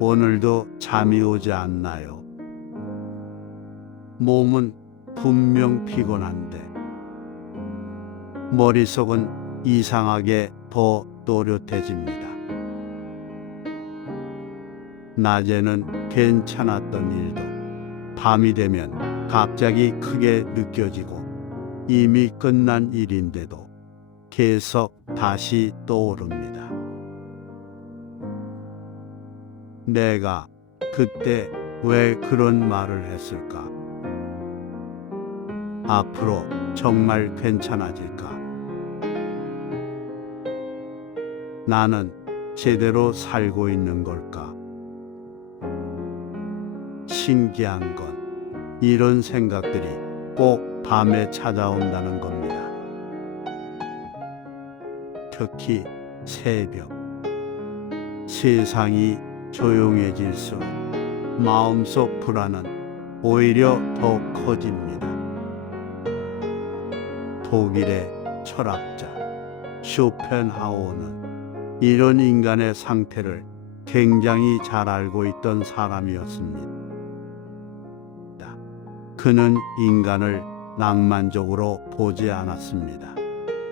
오늘도 잠이 오지 않나요? 몸은 분명 피곤한데 머릿속은 이상하게 더 또렷해집니다. 낮에는 괜찮았던 일도 밤이 되면 갑자기 크게 느껴지고 이미 끝난 일인데도 계속 다시 떠오릅니다. 내가 그때 왜 그런 말을 했을까? 앞으로 정말 괜찮아질까? 나는 제대로 살고 있는 걸까? 신기한 건 이런 생각들이 꼭 밤에 찾아온다는 겁니다. 특히 새벽. 세상이 조용해질수록 마음속 불안은 오히려 더 커집니다. 독일의 철학자 쇼펜하우어는 이런 인간의 상태를 굉장히 잘 알고 있던 사람이었습니다. 그는 인간을 낭만적으로 보지 않았습니다.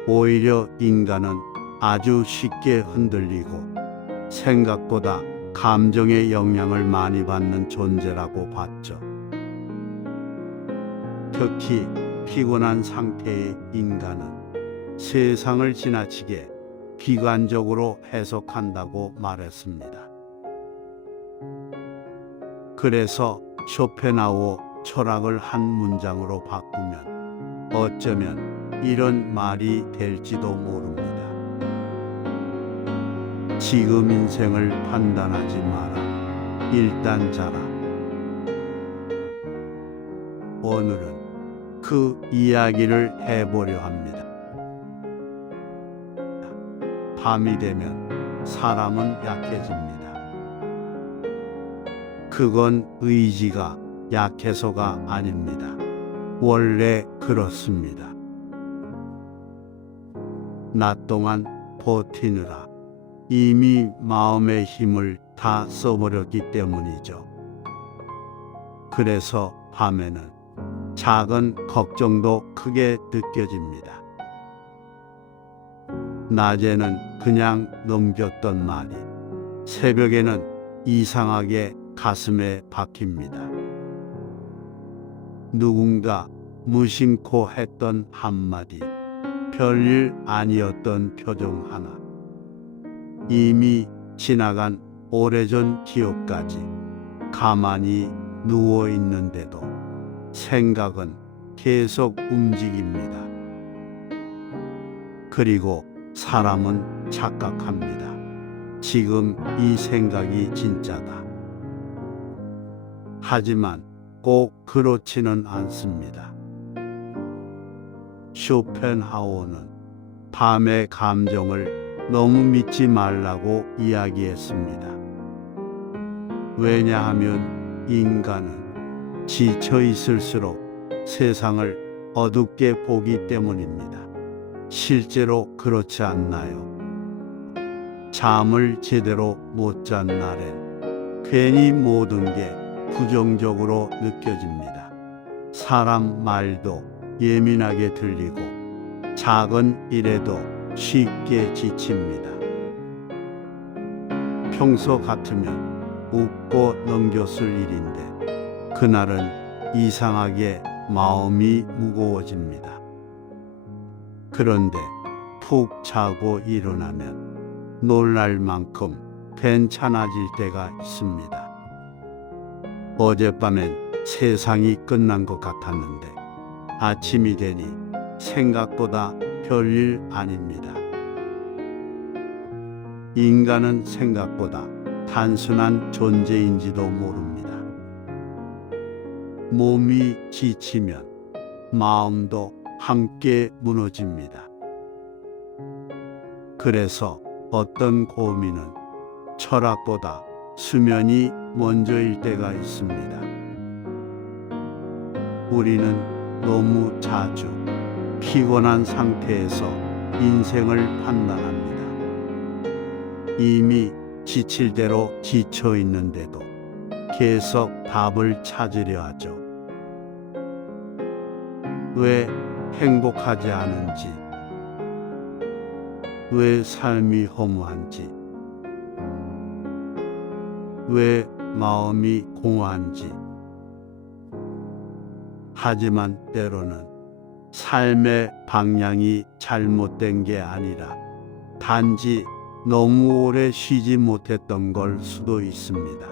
오히려 인간은 아주 쉽게 흔들리고 생각보다 감정의 영향을 많이 받는 존재라고 봤죠. 특히 피곤한 상태의 인간은 세상을 지나치게 비관적으로 해석한다고 말했습니다. 그래서 쇼펜하우어 철학을 한 문장으로 바꾸면 어쩌면 이런 말이 될지도 모릅니다. 지금 인생을 판단하지 마라. 일단 자라. 오늘은 그 이야기를 해보려 합니다. 밤이 되면 사람은 약해집니다. 그건 의지가 약해서가 아닙니다. 원래 그렇습니다. 낮 동안 버티느라 이미 마음의 힘을 다 써버렸기 때문이죠. 그래서 밤에는 작은 걱정도 크게 느껴집니다. 낮에는 그냥 넘겼던 말이 새벽에는 이상하게 가슴에 박힙니다. 누군가 무심코 했던 한마디, 별일 아니었던 표정 하나, 이미 지나간 오래전 기억까지 가만히 누워 있는데도 생각은 계속 움직입니다. 그리고 사람은 착각합니다. 지금 이 생각이 진짜다. 하지만 꼭 그렇지는 않습니다. 쇼펜하우어는 밤의 감정을 너무 믿지 말라고 이야기했습니다. 왜냐하면 인간은 지쳐 있을수록 세상을 어둡게 보기 때문입니다. 실제로 그렇지 않나요? 잠을 제대로 못 잔 날엔 괜히 모든 게 부정적으로 느껴집니다. 사람 말도 예민하게 들리고 작은 일에도 쉽게 지칩니다. 평소 같으면 웃고 넘겼을 일인데 그날은 이상하게 마음이 무거워집니다. 그런데 푹 자고 일어나면 놀랄 만큼 괜찮아질 때가 있습니다. 어젯밤엔 세상이 끝난 것 같았는데 아침이 되니 생각보다 별일 아닙니다. 인간은 생각보다 단순한 존재인지도 모릅니다. 몸이 지치면 마음도 함께 무너집니다. 그래서 어떤 고민은 철학보다 수면이 먼저일 때가 있습니다. 우리는 너무 자주 피곤한 상태에서 인생을 판단합니다. 이미 지칠 대로 지쳐 있는데도 계속 답을 찾으려 하죠. 왜 행복하지 않은지, 왜 삶이 허무한지, 왜 마음이 공허한지. 하지만 때로는 삶의 방향이 잘못된 게 아니라 단지 너무 오래 쉬지 못했던 걸 수도 있습니다.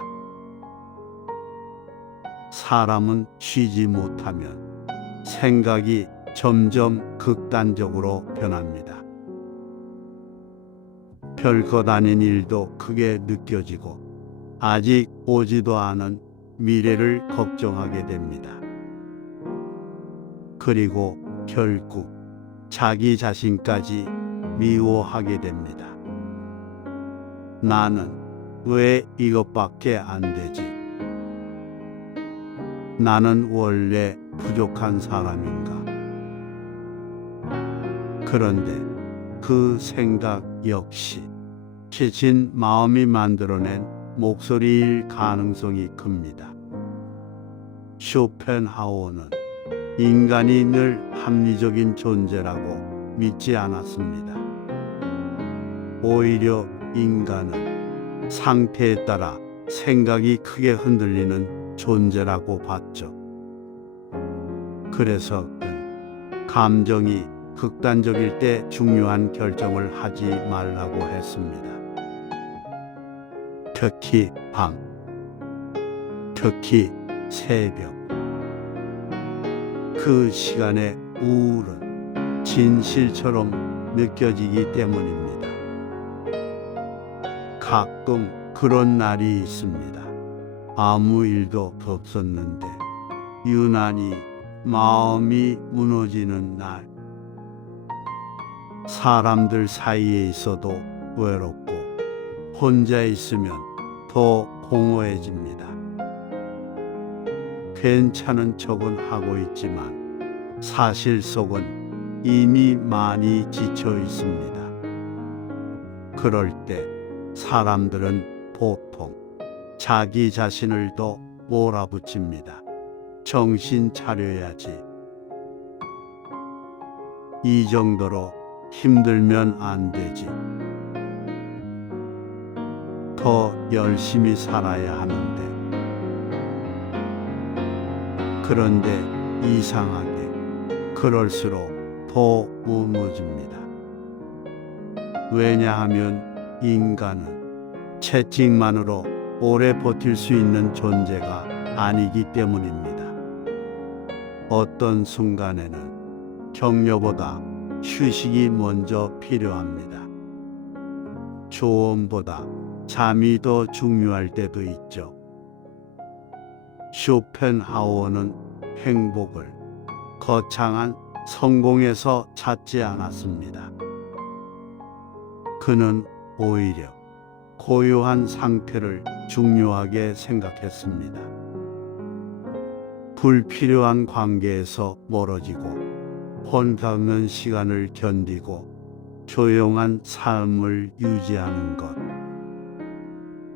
사람은 쉬지 못하면 생각이 점점 극단적으로 변합니다. 별것 아닌 일도 크게 느껴지고 아직 오지도 않은 미래를 걱정하게 됩니다. 그리고 결국 자기 자신까지 미워하게 됩니다. 나는 왜 이것밖에 안 되지? 나는 원래 부족한 사람인가? 그런데 그 생각 역시 지친 마음이 만들어낸 목소리일 가능성이 큽니다. 쇼펜하우어는 인간이 늘 합리적인 존재라고 믿지 않았습니다. 오히려 인간은 상태에 따라 생각이 크게 흔들리는 존재라고 봤죠. 그래서 그는 감정이 극단적일 때 중요한 결정을 하지 말라고 했습니다. 특히 밤, 특히 새벽. 그 시간의 우울은 진실처럼 느껴지기 때문입니다. 가끔 그런 날이 있습니다. 아무 일도 없었는데 유난히 마음이 무너지는 날. 사람들 사이에 있어도 외롭고 혼자 있으면 더 공허해집니다. 괜찮은 척은 하고 있지만 사실 속은 이미 많이 지쳐 있습니다. 그럴 때 사람들은 보통 자기 자신을 더 몰아붙입니다. 정신 차려야지. 이 정도로 힘들면 안 되지. 더 열심히 살아야 하는데. 그런데 이상하게 그럴수록 더 무너집니다. 왜냐하면 인간은 채찍만으로 오래 버틸 수 있는 존재가 아니기 때문입니다. 어떤 순간에는 격려보다 휴식이 먼저 필요합니다. 조언보다 잠이 더 중요할 때도 있죠. 쇼펜하우어는 행복을 거창한 성공에서 찾지 않았습니다. 그는 오히려 고요한 상태를 중요하게 생각했습니다. 불필요한 관계에서 멀어지고 혼자 없는 시간을 견디고 조용한 삶을 유지하는 것.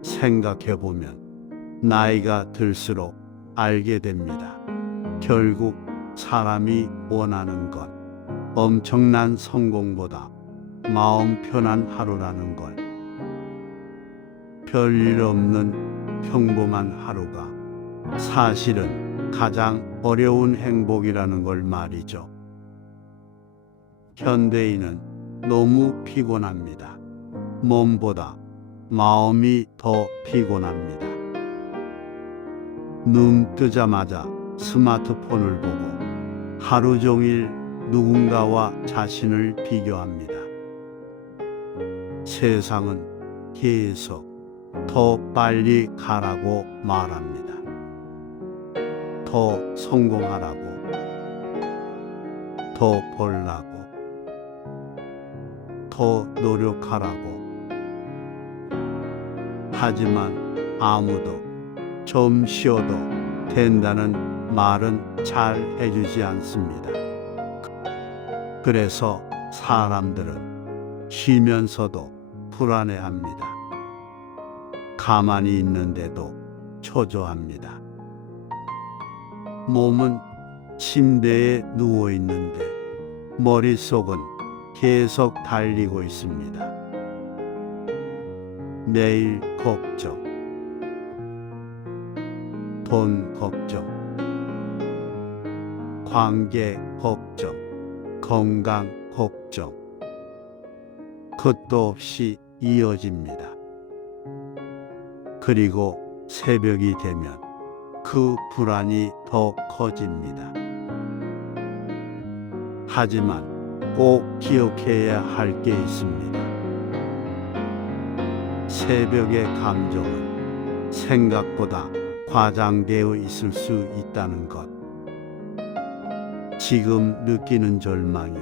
생각해보면 나이가 들수록 알게 됩니다. 결국 사람이 원하는 건 엄청난 성공보다 마음 편한 하루라는 걸. 별일 없는 평범한 하루가 사실은 가장 어려운 행복이라는 걸 말이죠. 현대인은 너무 피곤합니다. 몸보다 마음이 더 피곤합니다. 눈 뜨자마자 스마트폰을 보고 하루 종일 누군가와 자신을 비교합니다. 세상은 계속 더 빨리 가라고 말합니다. 더 성공하라고, 더 벌라고, 더 노력하라고. 하지만 아무도 좀 쉬어도 된다는 말은 잘 해주지 않습니다. 그래서 사람들은 쉬면서도 불안해합니다. 가만히 있는데도 초조합니다. 몸은 침대에 누워 있는데 머릿속은 계속 달리고 있습니다. 내일 걱정, 돈 걱정, 관계 걱정, 건강 걱정, 끝도 없이 이어집니다. 그리고 새벽이 되면 그 불안이 더 커집니다. 하지만 꼭 기억해야 할 게 있습니다. 새벽의 감정은 생각보다 과장되어 있을 수 있다는 것. 지금 느끼는 절망이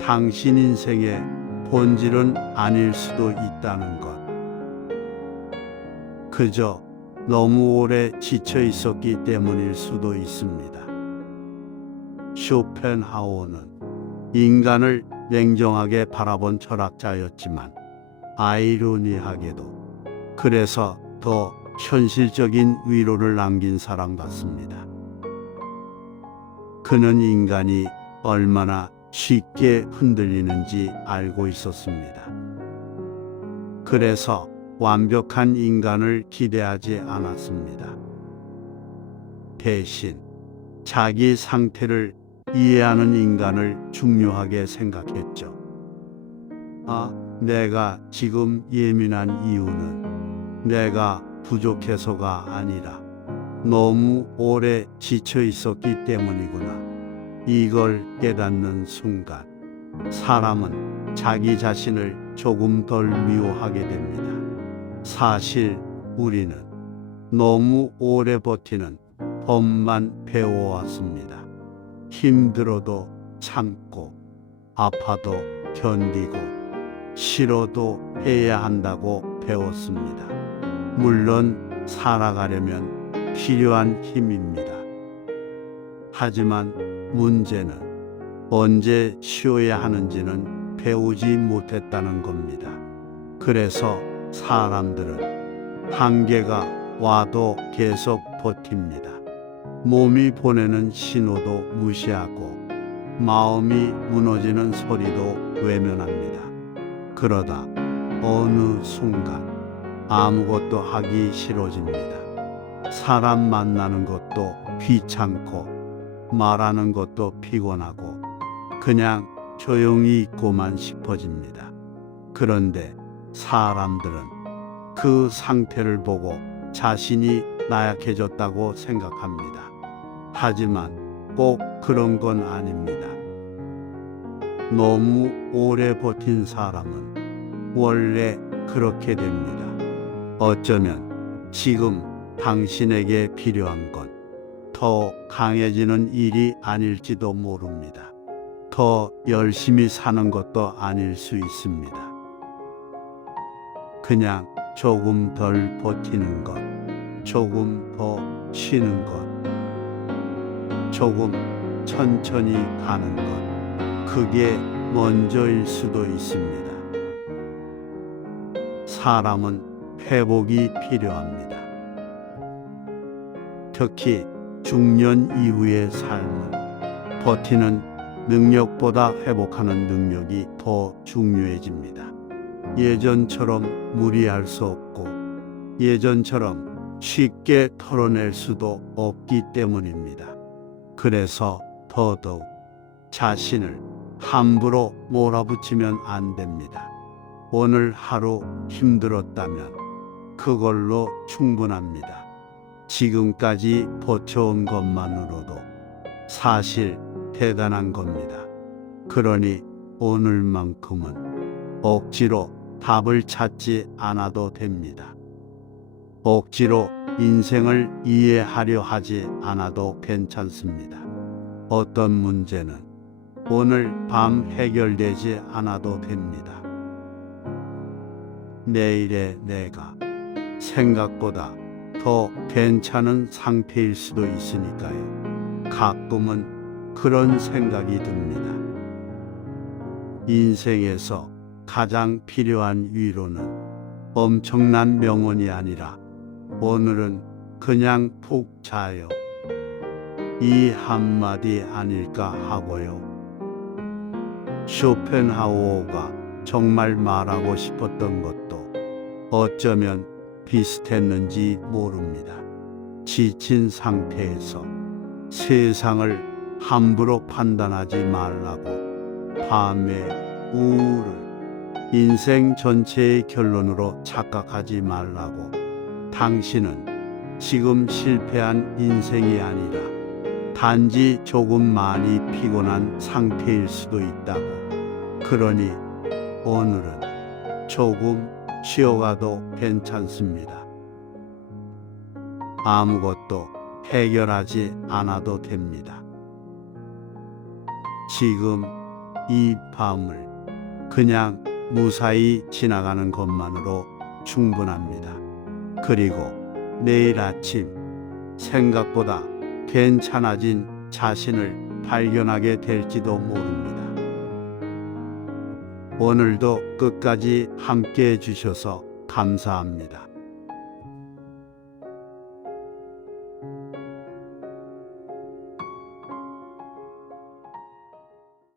당신 인생의 본질은 아닐 수도 있다는 것. 그저 너무 오래 지쳐 있었기 때문일 수도 있습니다. 쇼펜하우어는 인간을 냉정하게 바라본 철학자였지만 아이러니하게도 그래서 더 현실적인 위로를 남긴 사람 같습니다. 그는 인간이 얼마나 쉽게 흔들리는지 알고 있었습니다. 그래서 완벽한 인간을 기대하지 않았습니다. 대신 자기 상태를 이해하는 인간을 중요하게 생각했죠. 내가 지금 예민한 이유는 내가 부족해서가 아니라 너무 오래 지쳐 있었기 때문이구나. 이걸 깨닫는 순간 사람은 자기 자신을 조금 덜 미워하게 됩니다. 사실 우리는 너무 오래 버티는 법만 배워왔습니다. 힘들어도 참고, 아파도 견디고, 싫어도 해야 한다고 배웠습니다. 물론 살아가려면 필요한 힘입니다. 하지만 문제는 언제 쉬어야 하는지는 배우지 못했다는 겁니다. 그래서 사람들은 한계가 와도 계속 버팁니다. 몸이 보내는 신호도 무시하고 마음이 무너지는 소리도 외면합니다. 그러다 어느 순간 아무것도 하기 싫어집니다. 사람 만나는 것도 귀찮고 말하는 것도 피곤하고 그냥 조용히 있고만 싶어집니다. 그런데 사람들은 그 상태를 보고 자신이 나약해졌다고 생각합니다. 하지만 꼭 그런 건 아닙니다. 너무 오래 버틴 사람은 원래 그렇게 됩니다. 어쩌면 지금 당신에게 필요한 건 더 강해지는 일이 아닐지도 모릅니다. 더 열심히 사는 것도 아닐 수 있습니다. 그냥 조금 덜 버티는 것, 조금 더 쉬는 것, 조금 천천히 가는 것, 그게 먼저일 수도 있습니다. 사람은 회복이 필요합니다. 특히 중년 이후의 삶은 버티는 능력보다 회복하는 능력이 더 중요해집니다. 예전처럼 무리할 수 없고 예전처럼 쉽게 털어낼 수도 없기 때문입니다. 그래서 더더욱 자신을 함부로 몰아붙이면 안 됩니다. 오늘 하루 힘들었다면 그걸로 충분합니다. 지금까지 버텨온 것만으로도 사실 대단한 겁니다. 그러니 오늘만큼은 억지로 답을 찾지 않아도 됩니다. 억지로 인생을 이해하려 하지 않아도 괜찮습니다. 어떤 문제는 오늘 밤 해결되지 않아도 됩니다. 내일의 내가 생각보다 더 괜찮은 상태일 수도 있으니까요. 가끔은 그런 생각이 듭니다. 인생에서 가장 필요한 위로는 엄청난 명언이 아니라 오늘은 그냥 푹 자요. 이 한마디 아닐까 하고요. 쇼펜하우어가 정말 말하고 싶었던 것도 어쩌면 비슷했는지 모릅니다. 지친 상태에서 세상을 함부로 판단하지 말라고, 밤의 우울을 인생 전체의 결론으로 착각하지 말라고, 당신은 지금 실패한 인생이 아니라 단지 조금 많이 피곤한 상태일 수도 있다고. 그러니 오늘은 조금 쉬어가도 괜찮습니다. 아무것도 해결하지 않아도 됩니다. 지금 이 밤을 그냥 무사히 지나가는 것만으로 충분합니다. 그리고 내일 아침 생각보다 괜찮아진 자신을 발견하게 될지도 모릅니다. 오늘도 끝까지 함께 해주셔서 감사합니다.